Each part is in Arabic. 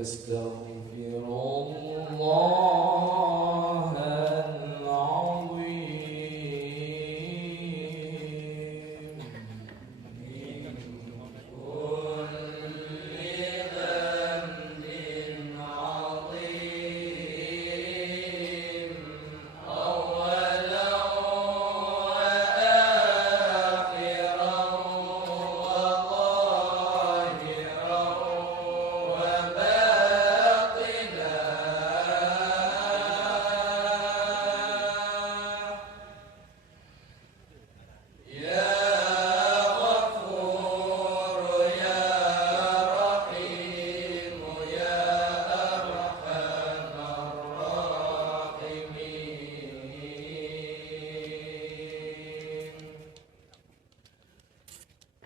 أستغفر الله العظيم من كل ذنب عظيم أولا وآخرا وظاهرا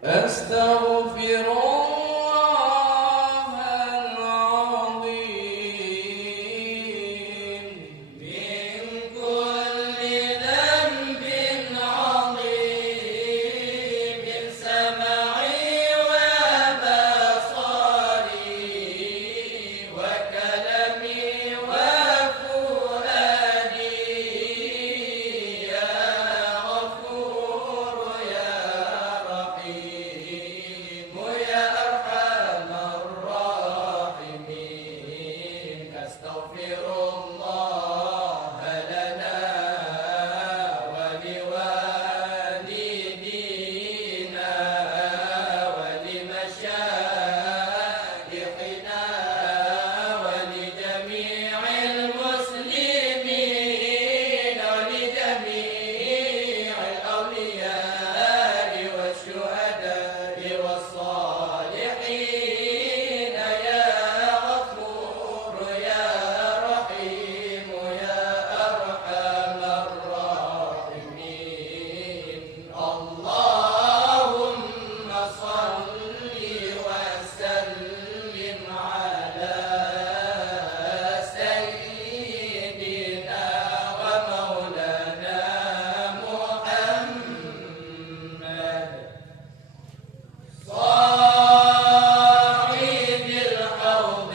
أستغفر الله العظيم من كل ذنب عظيم سمعي وبصري وكلمي وفؤادي يا غفور يا رحيم يا أرحم الراحمين أستغفر الله لنا ولوالدينا ولمشايخنا ولجميع المسلمين ولجميع الأولياء والشهداء والصالحين يا غفور يا رحيم يا أرحم الراحمين اللهم صل وسلم على سيدنا ومولانا محمد صاحب الحوض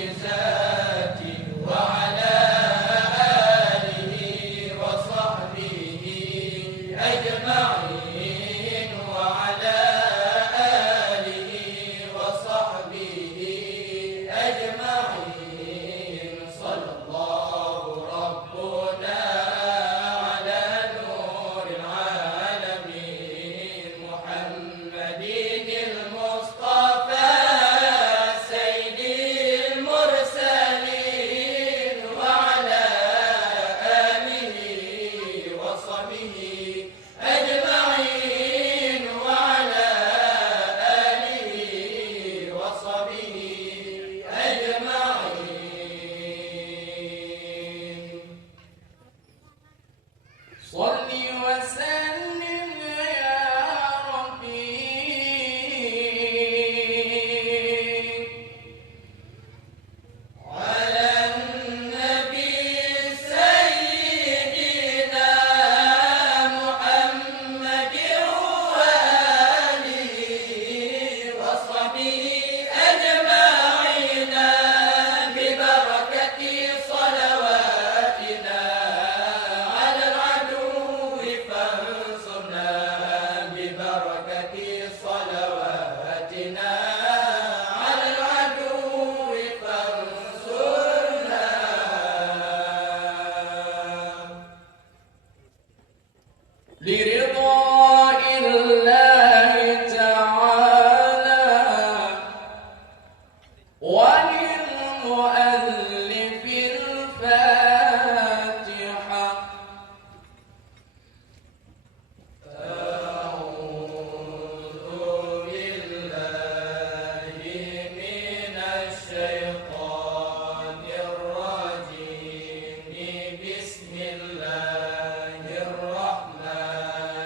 والمعجزات وعلى آله وصحبه أجمعين وعلى آله وصحبه أجمعين صلى الله ربنا على نور العالمين محمد المصطفى سيد المرسلين وعلى آله وصحبه أجمعين وعلى آله وصحبه أجمعين صل وسلم يا ربي على النبي سيدنا محمد وآله وصحبه أجمعين ببركة صلواتنا على العدو فانصرنا ببركة صلواتنا على العدو فانصرنا لرضاء الله تعالى وللمؤلف الفاتحة أعوذ بالله من الشيطان الرجيم بسم الله الرحمن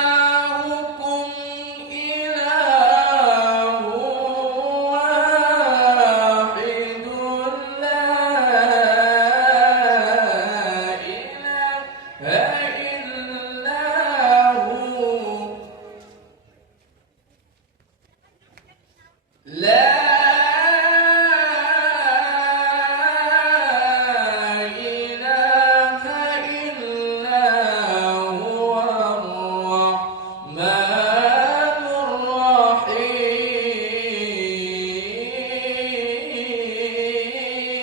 وإلهكم إله واحد لا إله إلا هو لا إله إلا هو الرحمن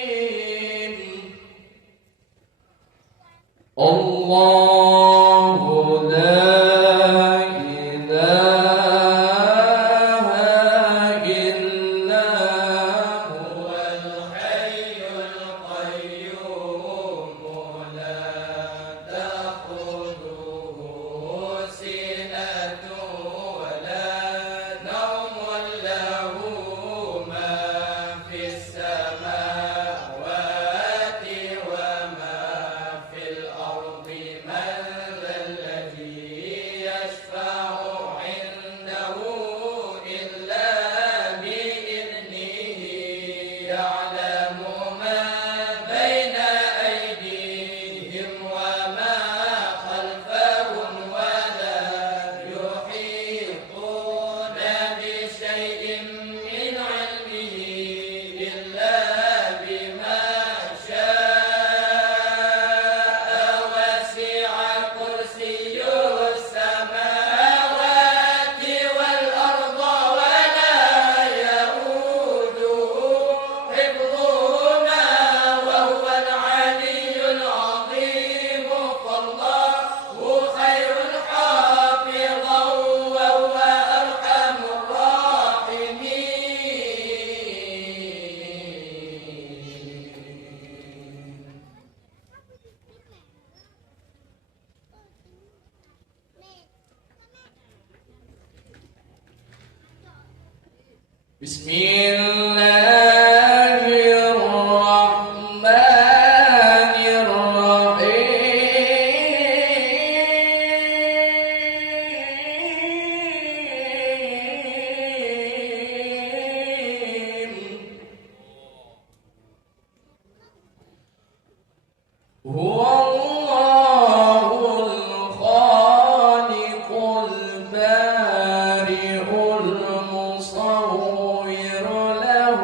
الرحيم الله لا إله إلا هو الحي القيوم لا تأخذه سنة ولا نوم له ما في السماوات وما في الأرض من ذا الذي يشفع عنده إلا بإذنه يعلم ما بين أيديهم وما خلفهم ولا يحيطون بشيء من علمه إلا بما شاء وسع كرسيه السماوات والأرض ولا يئوده حفظهما وهو العلي العظيم فالله خير حافظا وهو أرحم الراحمين بسم الله الرحمن الرحيم هو الله الخالق البارئ المصور له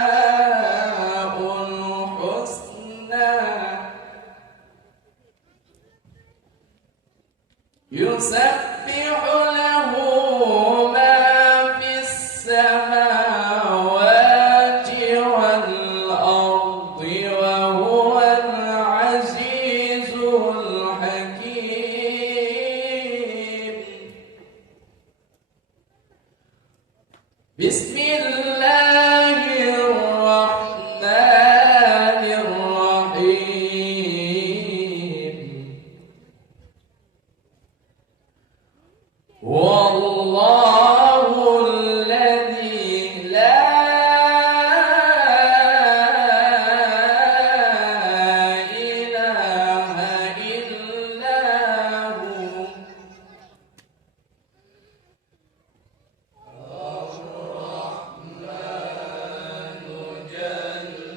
الأسماء الحسنى يسبح له ما في السماوات والأرض وهو العزيز الحكيم بسم الله الرحمن الرحيم والله الذي لا إله إلا هو جل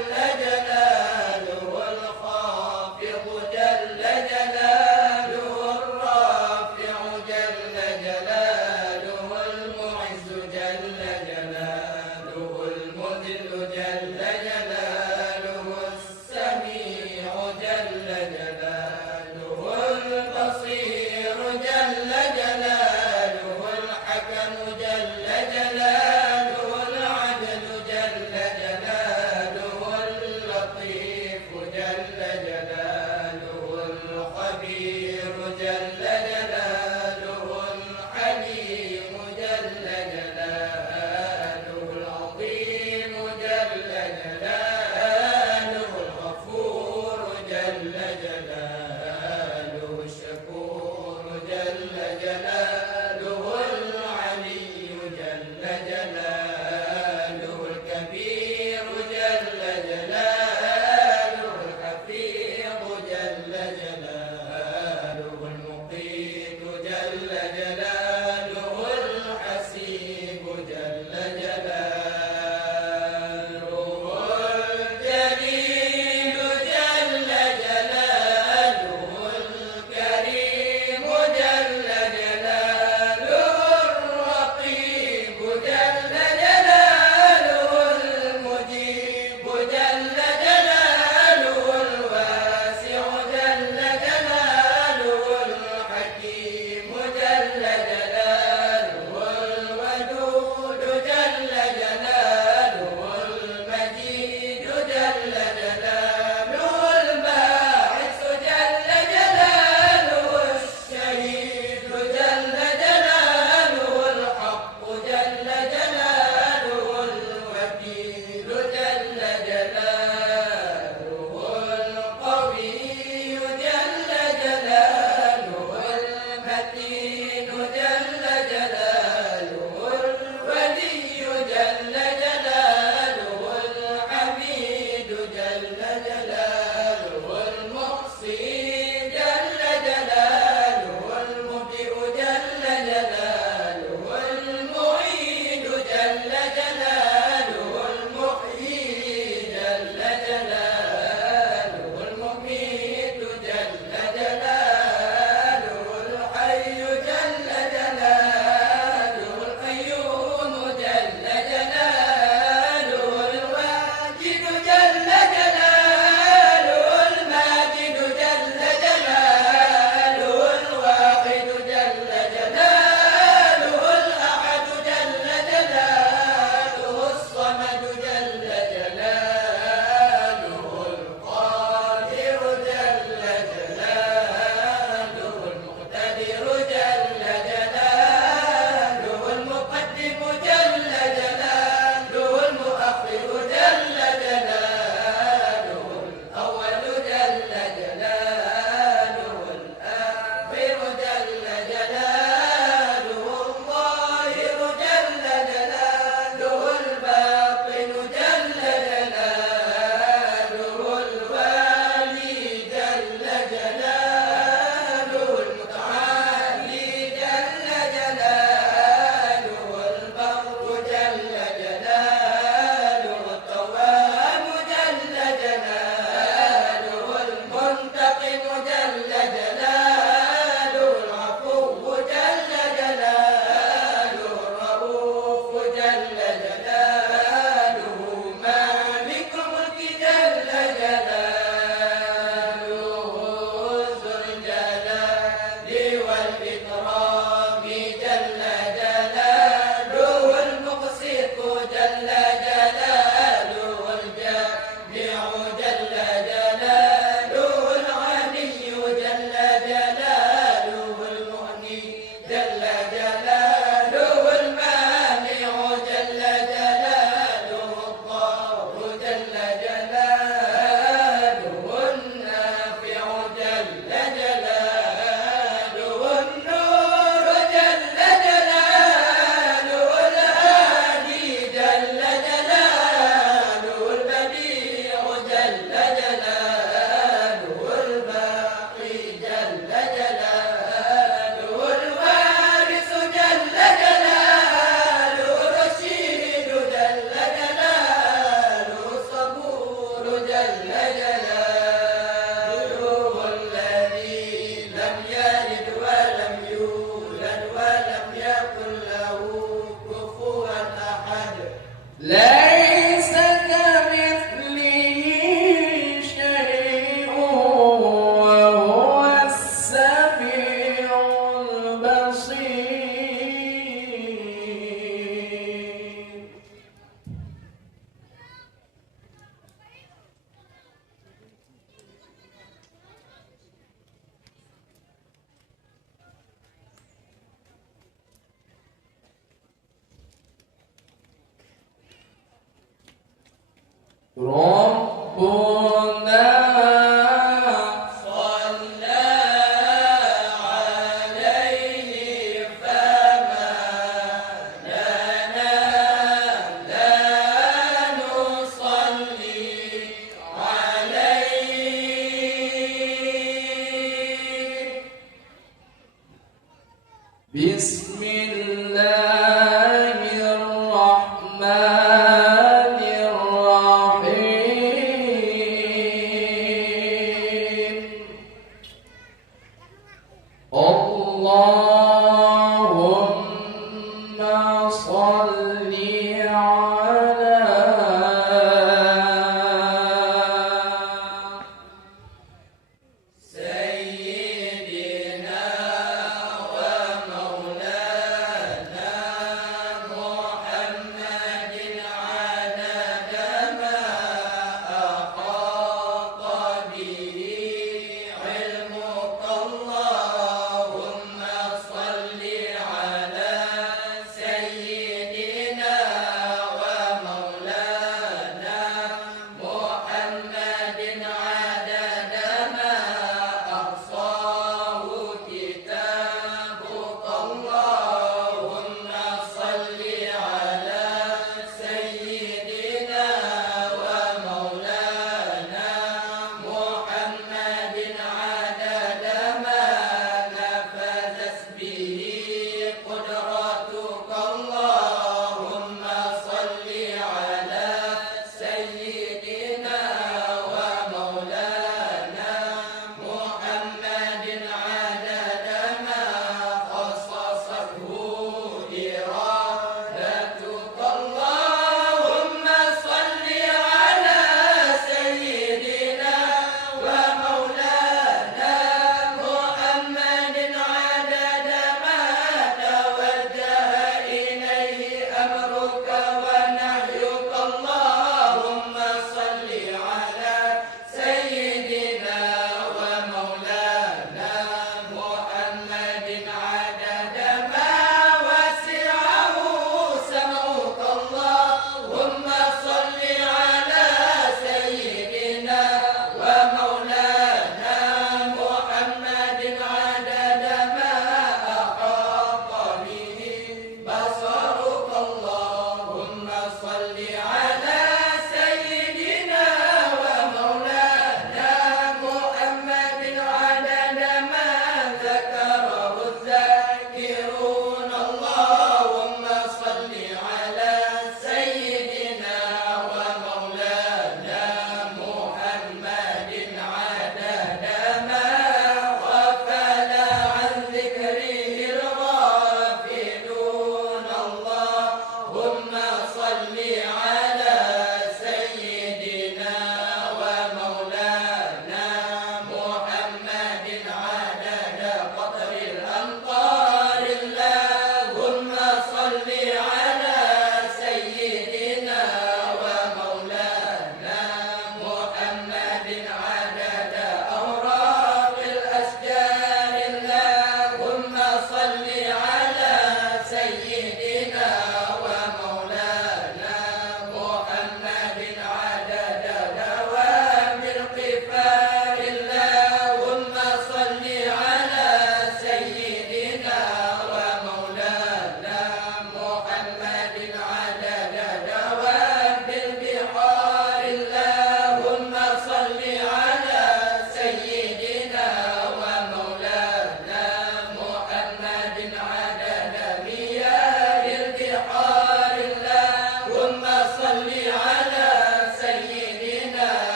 جل جلاله، الخافض جل جلاله، الرافع جل جلاله، المعز جل جلاله، المذل جل جلاله، السميع جل جلاله، البصير جل جلاله، الحكم جل جلاله، العدل جل جلاله، جل جلاله الذي لم يلد ولم يولد ولم يكن له كفوا أحد ليس كمثله شيء وهو السميع البصير ربنا صلى عليه فما لنا لا نصلي عليه بسم الله الرحمن الرحيم اللهم صل على سيدنا ومولانا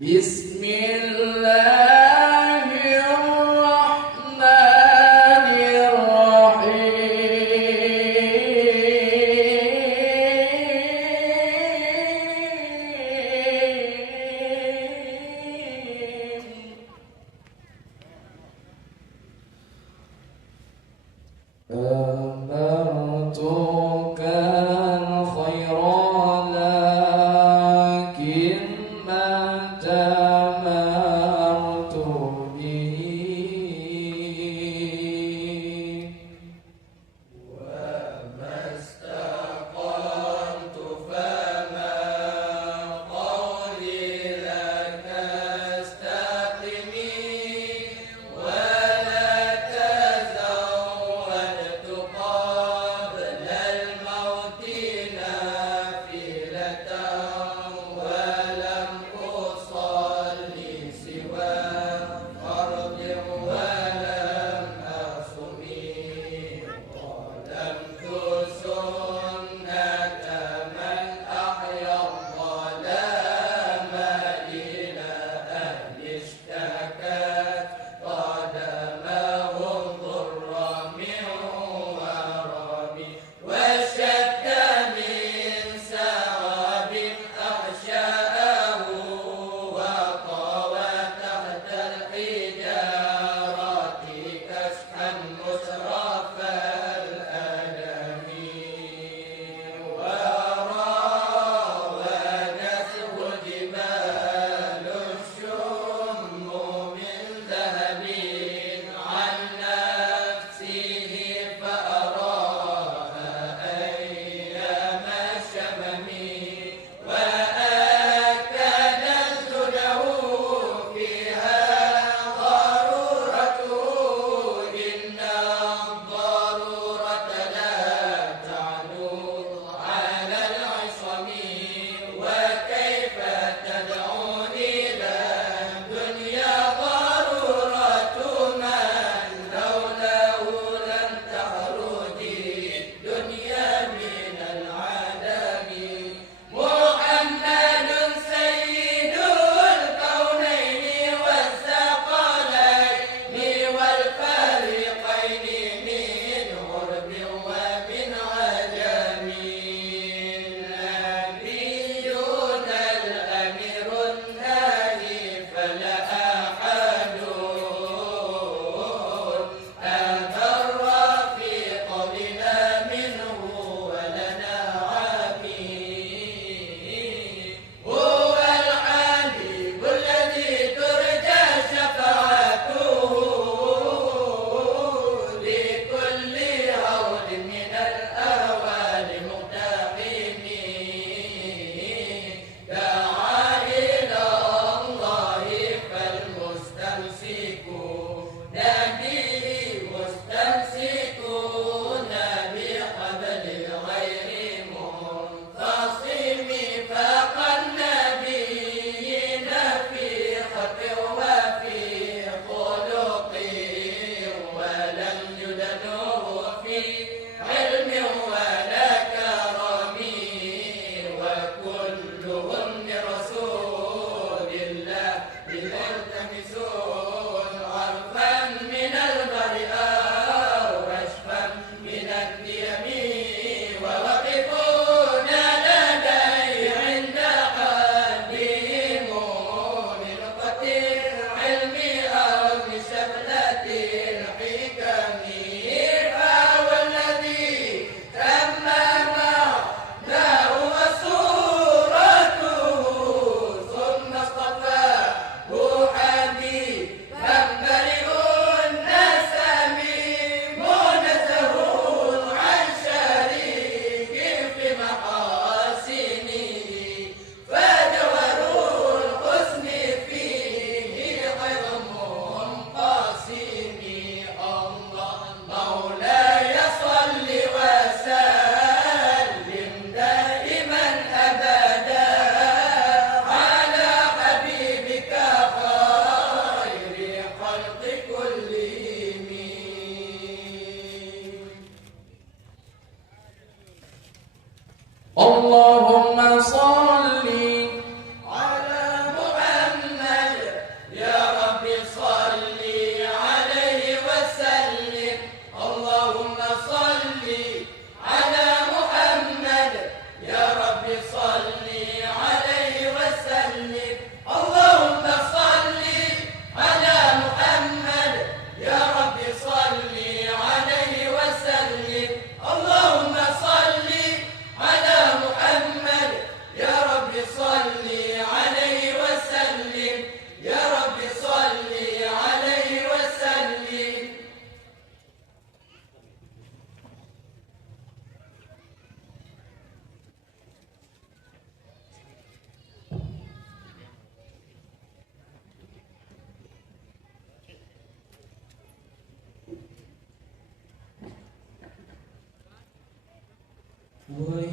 بسم الله الرحمن الرحيم آمنت كان خيرا لكن ما تمرت به وما استقمت فما قولي لك استقمي ولا تزودت قبل الموت نافلة ولم أصلي سوى فرض ولم أصمي ظلمت سنة من أحيا الظلام إلى أهل اشتكت قدمهم ضر من ورمي وشد من سراب أغشاه وطوى تحت الحجارة كشحا مسرف الألم وراودته جبال الشم من ذهب عن نفسه فأراها أيام الشمم وأكدت له فيها ضرورته إن الضرورة لا تعلو على العصم وكيف تدعوني إلى الدنيا ضرورة من لولاه لن تخرجي الدنيا من العدم محمد سيد الكونين والثقلين والفريقين من غرب ومن عجم نبينا الأمير الناهي فلا أحد أبر في قولنا منه ولنا عميد هو الحبيب الذي ترجى شفاعته لكل هول من الأهوال مقتحم دعا إلى الله فالمستمسكون به مستمسكون بحبل غير منفصم فكالنبيين في خلق وفي خلق ولم يدنوه في علم ولا كرم وكلهم لرسول الله ملتمسون عرفا من البرء أو رشفا من الديم ووقفون لديه عند حدهم من قتل العلم أو لشغلة الحكم فهو الذي تم معناه وصورته ثم اصطفاه حبيبا بريء النسم منزه عن شريك في محاسنه فجوهر الحسن فيه غير منقسم الله مولاي صل وسلم دائما أبدا على حبيبك خير خلق كلهم اللهم صل على محمد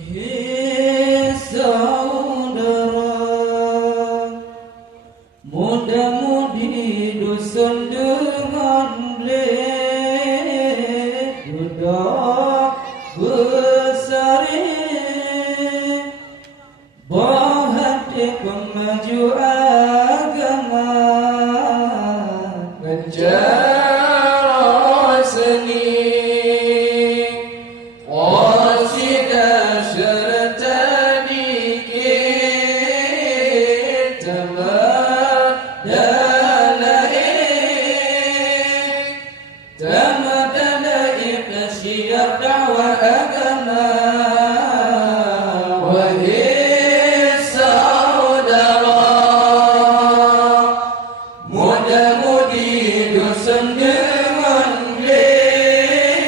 Hei saudara, muda-mudi dusun dengan belit duduk bersari, berhati pemaju agama, menjara seni, qasidah serta dikit tamadalaik siap dakwah agama. Wahai saudara, muda-mudi dusun dengan belit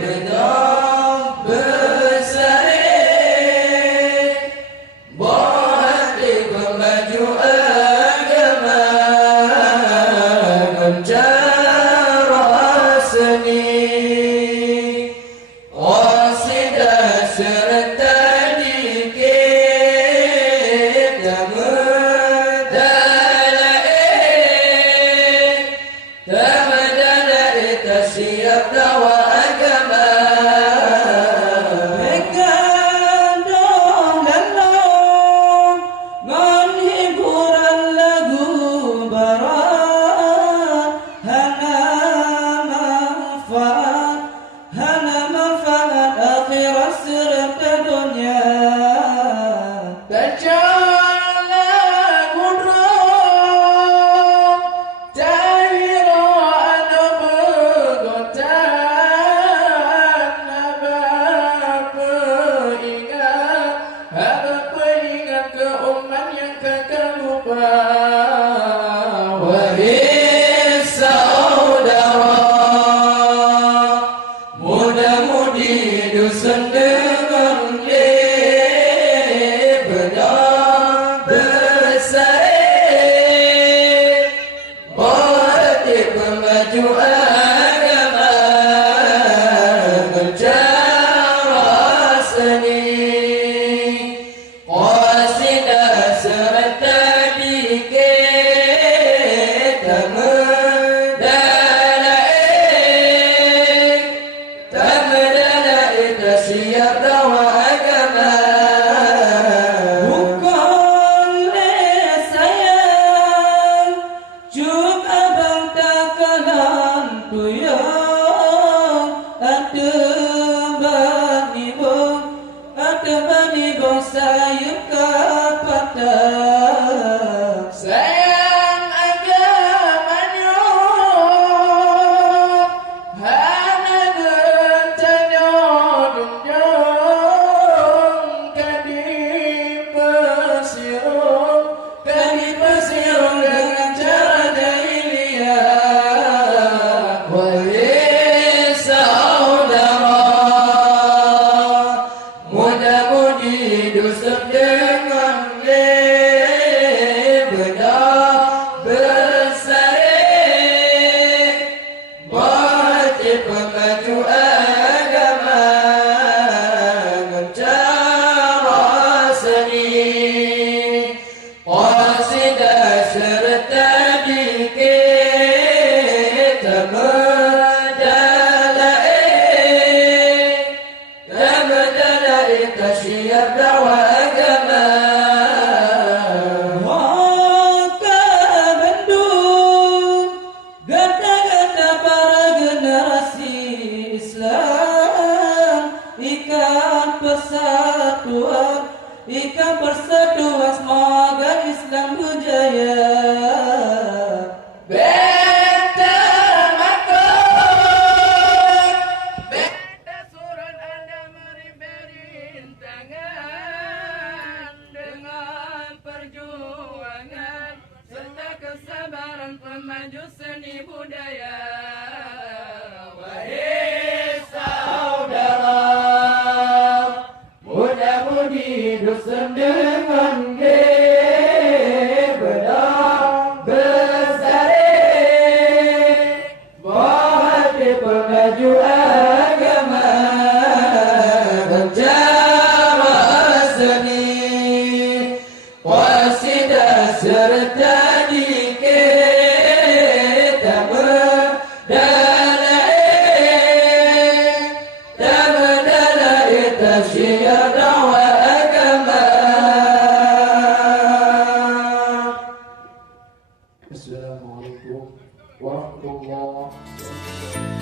benar bersari, berhati pemaju agama, menjara seni, qasidah serta dikit tamadalaik siap dakwah agama. Bergandong dalam ngan hiburan lagu barat, hana manfaat akhirat serta dunia. Berjalan mundur, tahira ada bergotan, ada peringat ke umat yang kekal lupa. Wahai saudara, muda-mudi dusun dengan belit benar bersari, berhati pemaju agama, menjara seni, qasidah serta dikit tamadalaik siap dakwah agama. Bukanlah sayang, cuk abang takalan tuyang, ada bani bong sayup kapatah. Sayang agamanya, hana gentanya dunjong, kadi pesirung dengan cara jahiliyah. Wahai saudara, muda-mudi dusun dengan belit benar bersari, berhati pemaju agama, menjara seni, qasidah serta dikit tamadalaik siap dakwah agama. Maka bendung gata-gata para generasi Islam, ikat persatuan semoga Islam berjaya. Beta makot, Beta surun Anda memberi tangan dengan perjuangan serta kesabaran pemaju seni budaya. Wahai saudara, muda-mudi dusun dengan belit benar bersari, berhati pemaju agama, menjara serta kita berdalai tasyiar dakwah agama. Assalamualaikum warahmatullahi wabarakatuh.